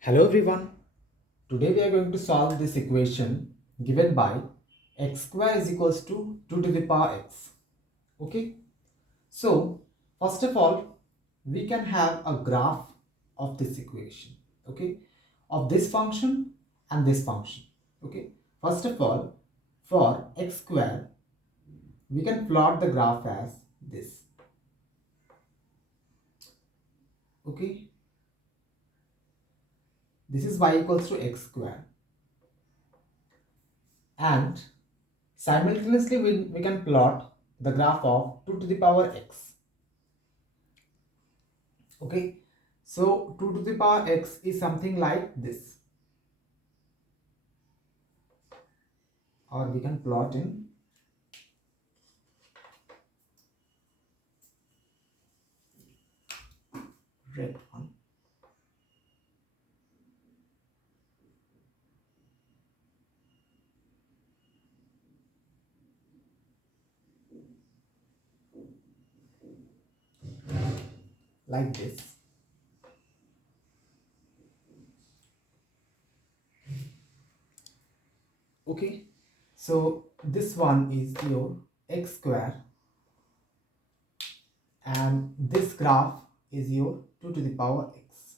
Hello everyone. Today we are going to solve this equation given by x square is equals to 2 to the power x. Okay. So first of all, we can have a graph of this equation. Okay. Of this function and this function. Okay. First of all, for x square, we can plot the graph as this. Okay. This is y equals to x square. And simultaneously, we can plot the graph of 2 to the power x. Okay, so 2 to the power x is something like this, or we can plot in red one. Like this. Okay, so this one is your x square, and this graph is your 2 to the power x.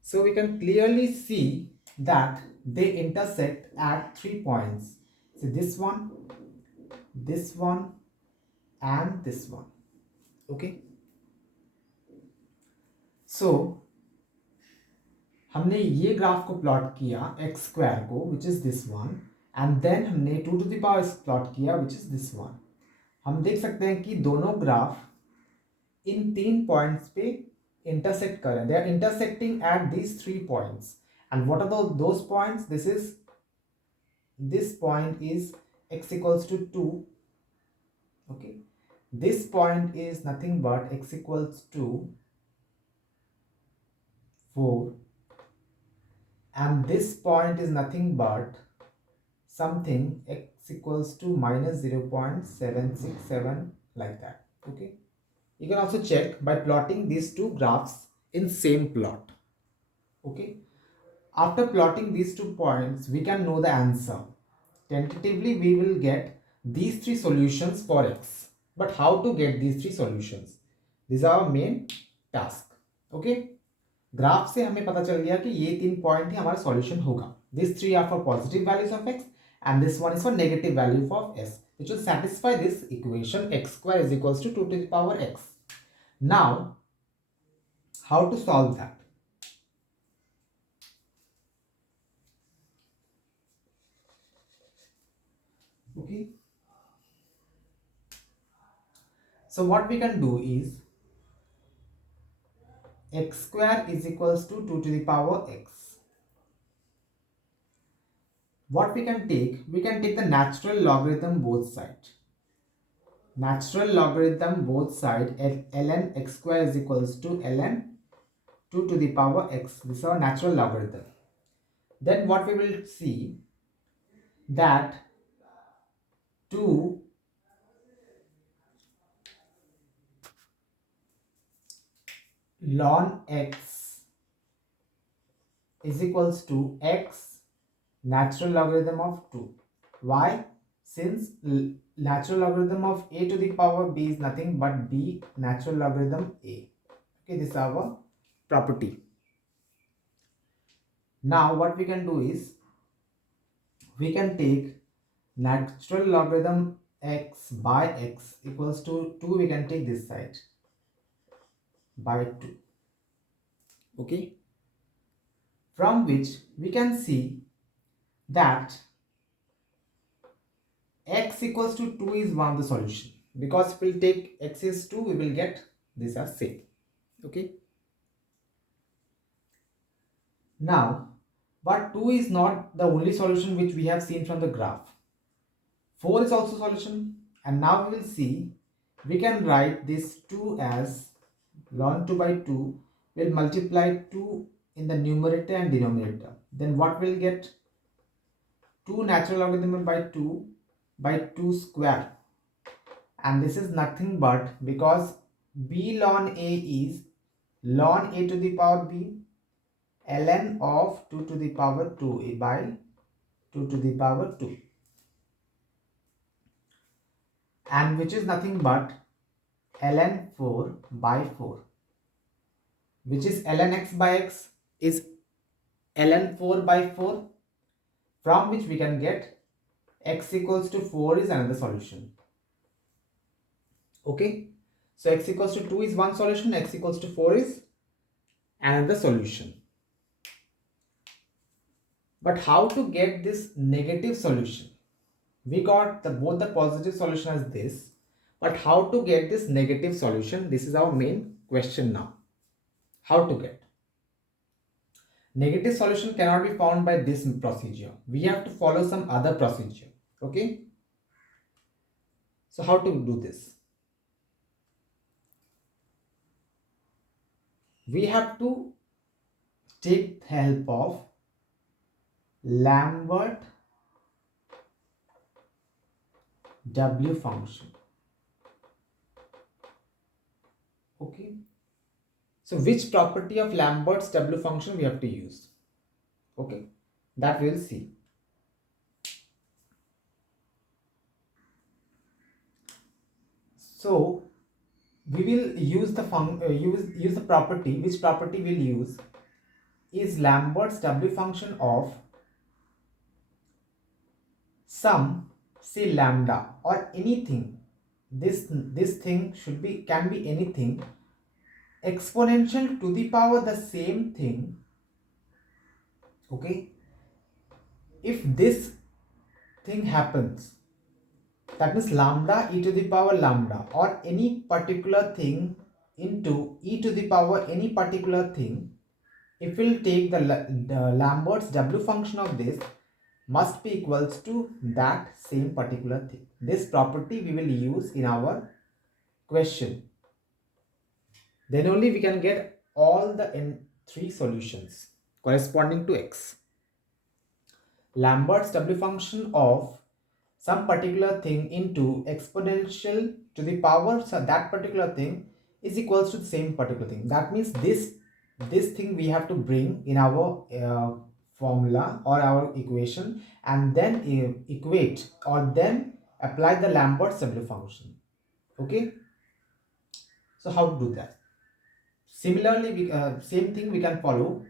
So we can clearly see that they intersect at 3 points. So this one, and this one. Okay, so हमने ये graph को plot किया x square को which is this one, and then हमने 2 to the power plot किया विच is this one. हम देख सकते हैं कि दोनों ग्राफ इन 3 पॉइंट्स पे इंटरसेक्ट कर रहे हैं. They are intersecting at these 3 points. And what are those points? This point is x equals to 2. Okay, this point is nothing but x equals to 4, and this point is nothing but something x equals to minus 0.767, like that. Okay, you can also check by plotting these two graphs in same plot. Okay, after plotting these 2 points we can know the answer. Tentatively we will get these three solutions for x, but how to get these three solutions? These are our main task. Okay, graph से हमें पता चल गया कि ये 3 point ही हमारा solution होगा. This three are for positive values of x and this one is for negative value of s, which will satisfy this equation x square is equals to 2 to the power x. Now how to solve that? Okay, so what we can do is x square is equals to 2 to the power x. What we can take? We can take the natural logarithm both sides. Natural logarithm both side, ln x square is equals to ln 2 to the power x. This is our natural logarithm. Then what we will see that 2 ln x is equals to x natural logarithm of 2. Why? Since natural logarithm of a to the power b is nothing but b natural logarithm a. Okay, this is our property. Now what we can do is we can take natural logarithm x by x equals to 2. We can take this side by 2. Okay, from which we can see that x equals to 2 is one of the solution, because if we'll take x is 2 we will get this as same. Okay, now but 2 is not the only solution which we have seen from the graph. 4 is also solution, and now we will see we can write this 2 as ln 2 by 2. We'll multiply 2 in the numerator and denominator. Then what we'll get? 2 natural logarithm by 2 square, and this is nothing but because b ln a is ln a to the power b, ln of 2 to the power 2 by 2 to the power 2, and which is nothing but ln 4 by 4, which is ln x by x is ln 4 by 4, from which we can get x equals to 4 is another solution. Okay, so x equals to 2 is one solution, x equals to 4 is another solution. But how to get this negative solution? We got the both the positive solution as this, but how to get this negative solution? This is our main question now. How to get negative solution cannot be found by this procedure. We have to follow some other procedure. Okay, so how to do this? We have to take help of Lambert W function. Okay, so which property of Lambert's W function we have to use? Okay, that we'll see. So we will use the use the property. Which property we'll use is Lambert's W function of some, say lambda or anything. This thing should be, can be anything, exponential to the power the same thing. Okay, if this thing happens, that means lambda e to the power lambda or any particular thing into e to the power any particular thing, if we'll take the Lambert's W function of this must be equals to that same particular thing. This property we will use in our question. Then only we can get all the three solutions corresponding to x. Lambert's W function of some particular thing into exponential to the power, so that particular thing is equals to the same particular thing. That means this thing we have to bring in our formula or our equation, and then equate or then apply the Lambert's W function. Okay, so how to do that? Similarly, we same thing we can follow.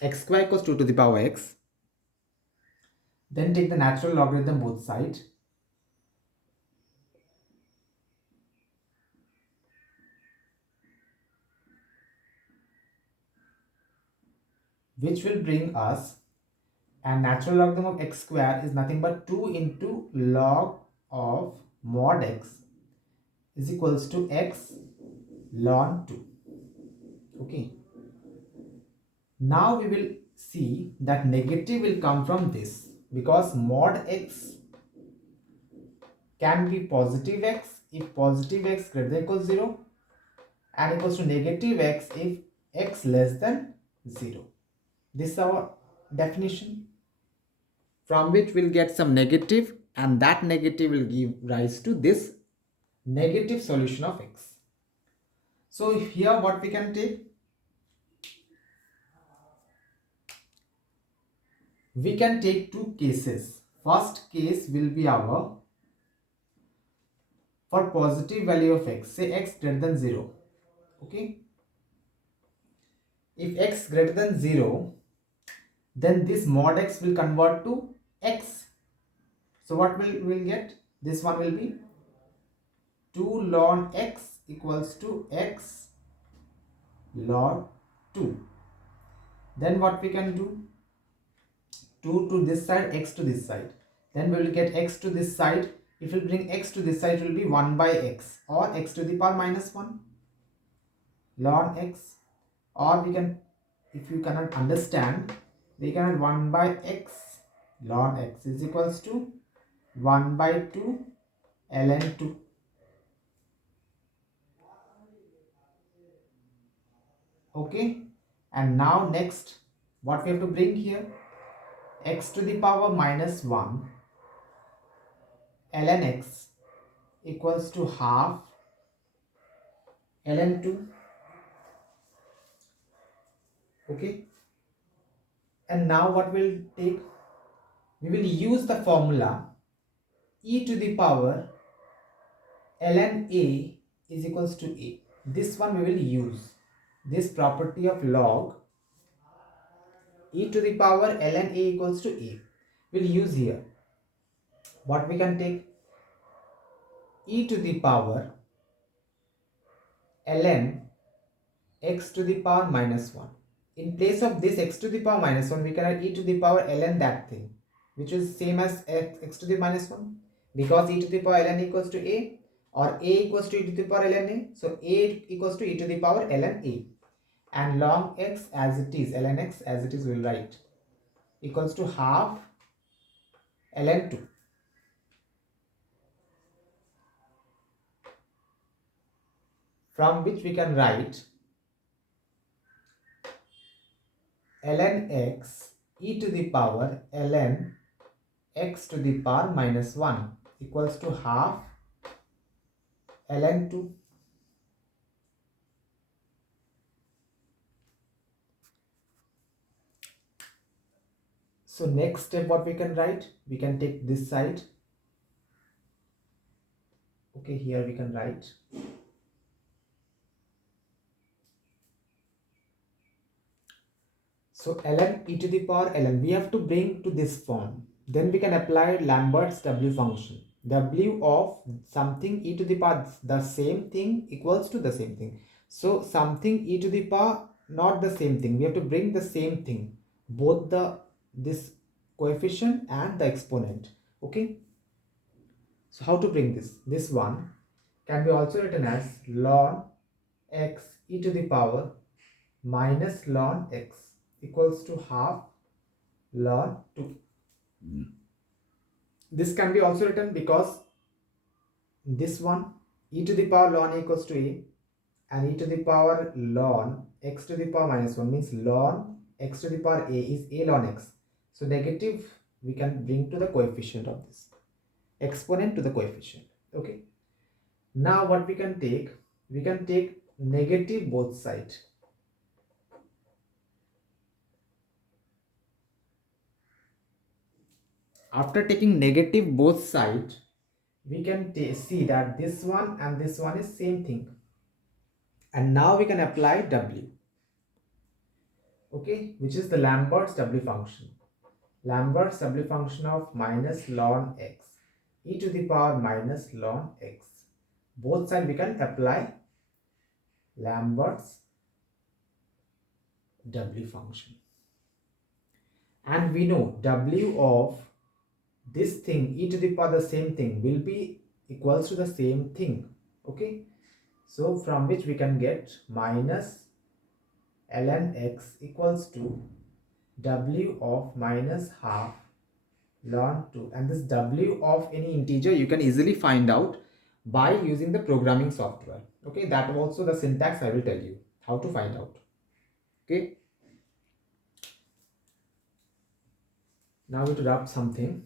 X square equals 2 to the power x, then take the natural logarithm both sides, which will bring us, and natural logarithm of x square is nothing but 2 into log of mod x is equals to x ln 2. Okay, now we will see that negative will come from this, because mod x can be positive x if positive x greater than equals 0, and equals to negative x if x less than 0. This is our definition, from which we'll get some negative, and that negative will give rise to this negative solution of x. So here what we can take, we can take two cases. First case will be our, for positive value of x, say x greater than 0. Okay, if x greater than 0, then this mod x will convert to x. So what will get? This one will be 2 ln x equals to x ln 2. Then what we can do? 2 to this side, x to this side. Then we will get x to this side. If we bring x to this side, it will be 1 by x, or x to the power minus 1 ln x. Or we can, if you cannot understand, we can add 1 by x ln x is equals to 1 by 2 ln 2. Okay, and now next what we have to bring here, x to the power minus 1 ln x equals to half ln 2. Okay, and now what we'll take, we will use the formula e to the power ln a is equals to a. This one we will use, this property of log e to the power ln a equals to a, we'll use here. What we can take, e to the power ln x to the power minus 1. In place of this x to the power minus 1, we can add e to the power ln that thing, which is same as x to the minus 1, because e to the power ln equals to a, or a equals to e to the power ln a. So a equals to e to the power ln a, and log x as it is, ln x as it is, we'll write equals to half ln 2, from which we can write ln x e to the power ln x to the power minus 1 equals to half ln 2. So next step, what we can write, we can take this side. Okay, here we can write so ln e to the power ln, we have to bring to this form. Then we can apply Lambert's W function. W of something e to the power the same thing equals to the same thing. So something e to the power not the same thing, we have to bring the same thing, both the this coefficient and the exponent. Okay, so how to bring this? This one can be also written as ln x e to the power minus ln x equals to half ln 2. This can be also written because this one e to the power ln equals to a, and e to the power ln x to the power minus 1 means ln x to the power a is a ln x. So negative we can bring to the coefficient of this, exponent to the coefficient. Okay, now what we can take, we can take negative both sides. After taking negative both sides, we can see that this one and this one is same thing, and now we can apply W. Okay, which is the Lambert's W function. Lambert's W function of minus ln x e to the power minus ln x. Both sides we can apply Lambert's W function, and we know W of this thing e to the power the same thing will be equals to the same thing. Okay, so from which we can get minus ln x equals to W of minus half ln 2, and this W of any integer you can easily find out by using the programming software. Okay, that also the syntax I will tell you how to find out. Okay, now we to rub something.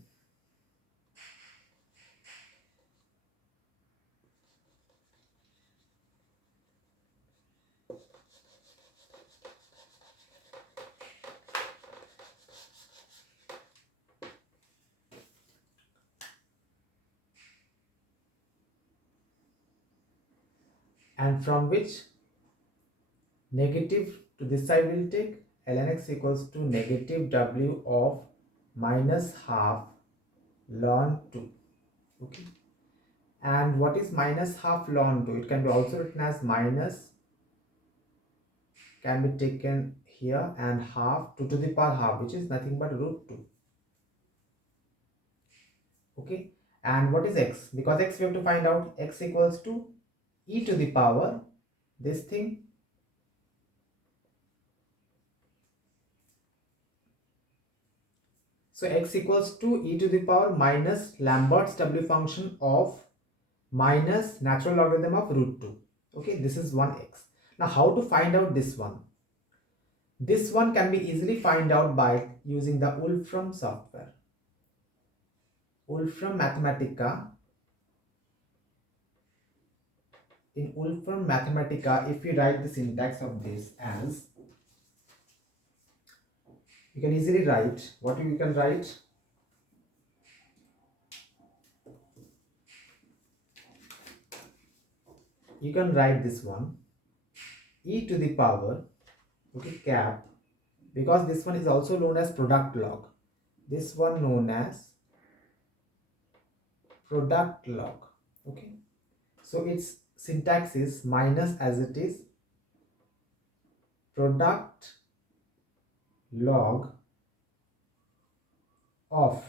And from which negative to this side will take ln x equals to negative W of minus half ln 2. Okay, and what is minus half ln 2? It can be also written as minus, can be taken here, and half 2 to the power half, which is nothing but root 2. Okay, and what is x? Because x we have to find out, x equals to e to the power this thing, so x equals to e to the power minus Lambert's W function of minus natural logarithm of root 2. Okay, this is 1x. Now how to find out this one? This one can be easily find out by using the Wolfram software. Wolfram Mathematica. In Wolfram Mathematica, if you write the syntax of this as You can easily write. What you can write? You can write this one, e to the power, okay, cap, because this one is also known as product log. This one known as product log, okay. So its syntax is minus as it is product log of,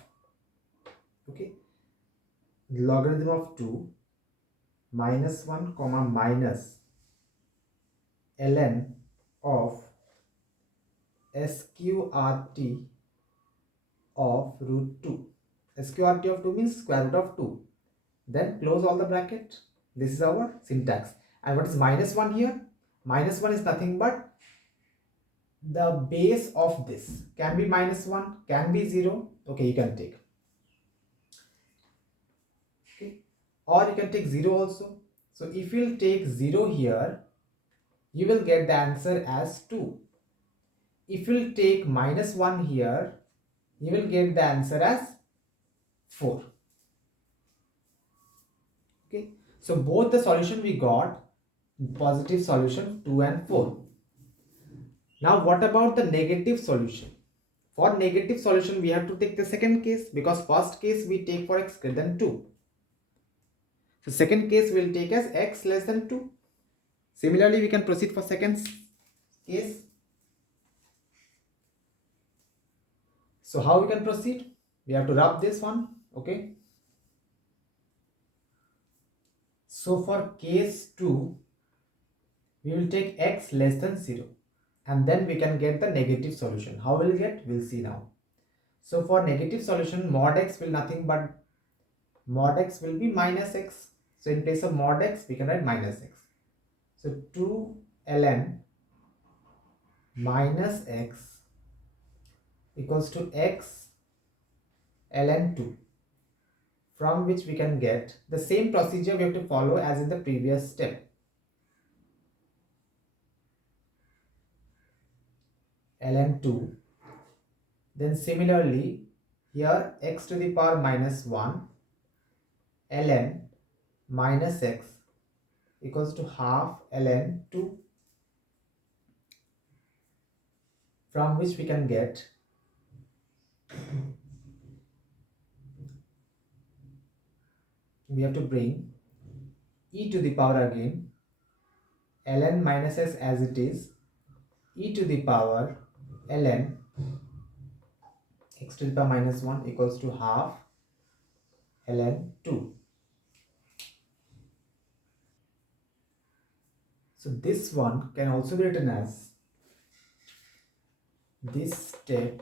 okay, logarithm of 2 minus 1 comma minus ln of sqrt of root 2. Sqrt of 2 means square root of 2. Then close all the bracket. This is our syntax. And what is minus 1 here? Minus 1 is nothing but the base of this. Can be minus 1, can be 0. Okay, you can take. Okay. Or you can take 0 also. So if you'll take 0 here, you will get the answer as 2. If you'll take minus 1 here, you will get the answer as 4. Okay. So both the solution we got, positive solution 2 and 4. Now what about the negative solution? For negative solution we have to take the second case, because first case we take for x greater than 2. So second case we will take as x less than 2. Similarly we can proceed for second case. So how we can proceed? We have to rub this one, okay. So for case 2 we will take x less than 0, and then we can get the negative solution. How will we get? We'll see now. So for negative solution, mod x will nothing but mod x will be minus x. So in place of mod x, we can write minus x. So 2 ln minus x equals to x ln 2, from which we can get the same procedure we have to follow as in the previous step. Ln 2. Then similarly, here x to the power minus 1 ln minus x equals to half ln 2, from which we can get we have to bring e to the power again ln minus x as it is, e to the power ln x to the power minus 1 equals to half ln 2. So this one can also be written as, this step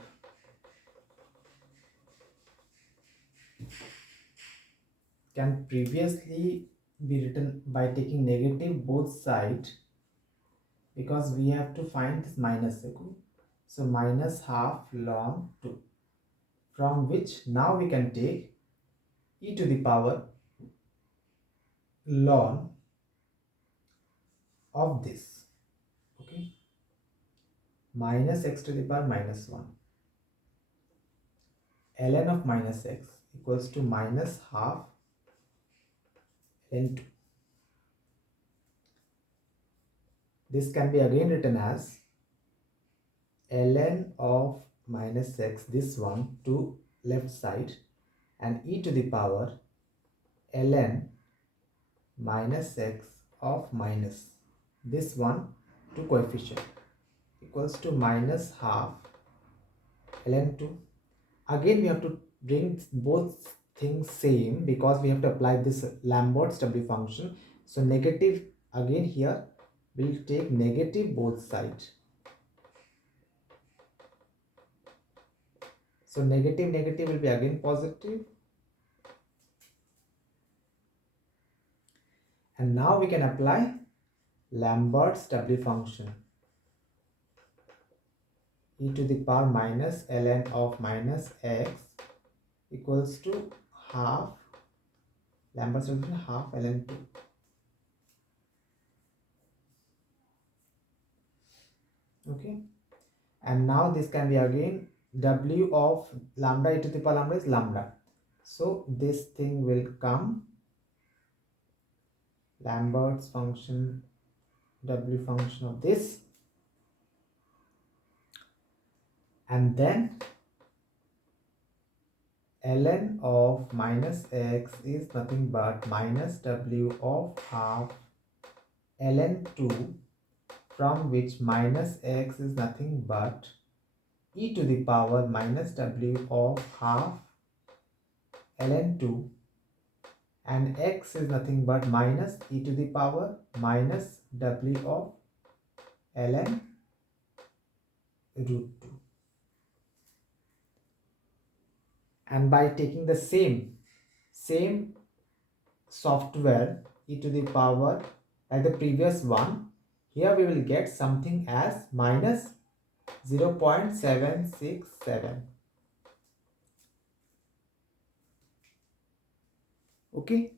can previously be written by taking negative both sides, because we have to find this minus, okay? So minus half ln 2, from which now we can take e to the power ln of this, okay, minus x to the power minus 1 ln of minus x equals to minus half ln 2. This can be again written as ln of minus x, this one to left side, and e to the power ln minus x of minus this one to coefficient equals to minus half ln 2. Again we have to bring both things same, because we have to apply this Lambert's W function. So negative again here will take negative both sides. So negative negative will be again positive. And now we can apply Lambert's W function. E to the power minus ln of minus x equals to half Lambert's solution half ln 2. Okay, and now this can be again w of lambda e to the power lambda is lambda. So this thing will come Lambert's function, w function of this, and then ln of minus x is nothing but minus w of half ln 2, from which minus x is nothing but e to the power minus w of half ln 2, and x is nothing but minus e to the power minus w of ln root 2. And by taking the same software e to the power like the previous one, here we will get something as minus 0.767. Okay,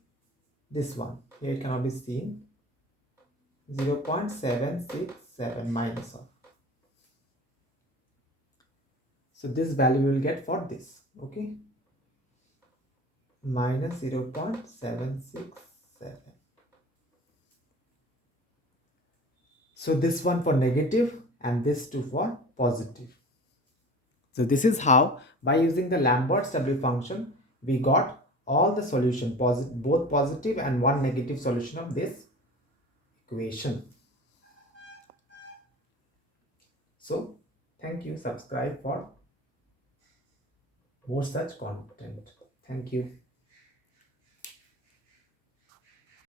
this one here cannot be seen, 0.767 minus of. So this value we will get for this. Okay, minus 0.767. So this one for negative and this two for positive. So this is how, by using the Lambert's W function, we got all the solution, both positive and one negative solution of this equation. So thank you. Subscribe for more such content. Thank you.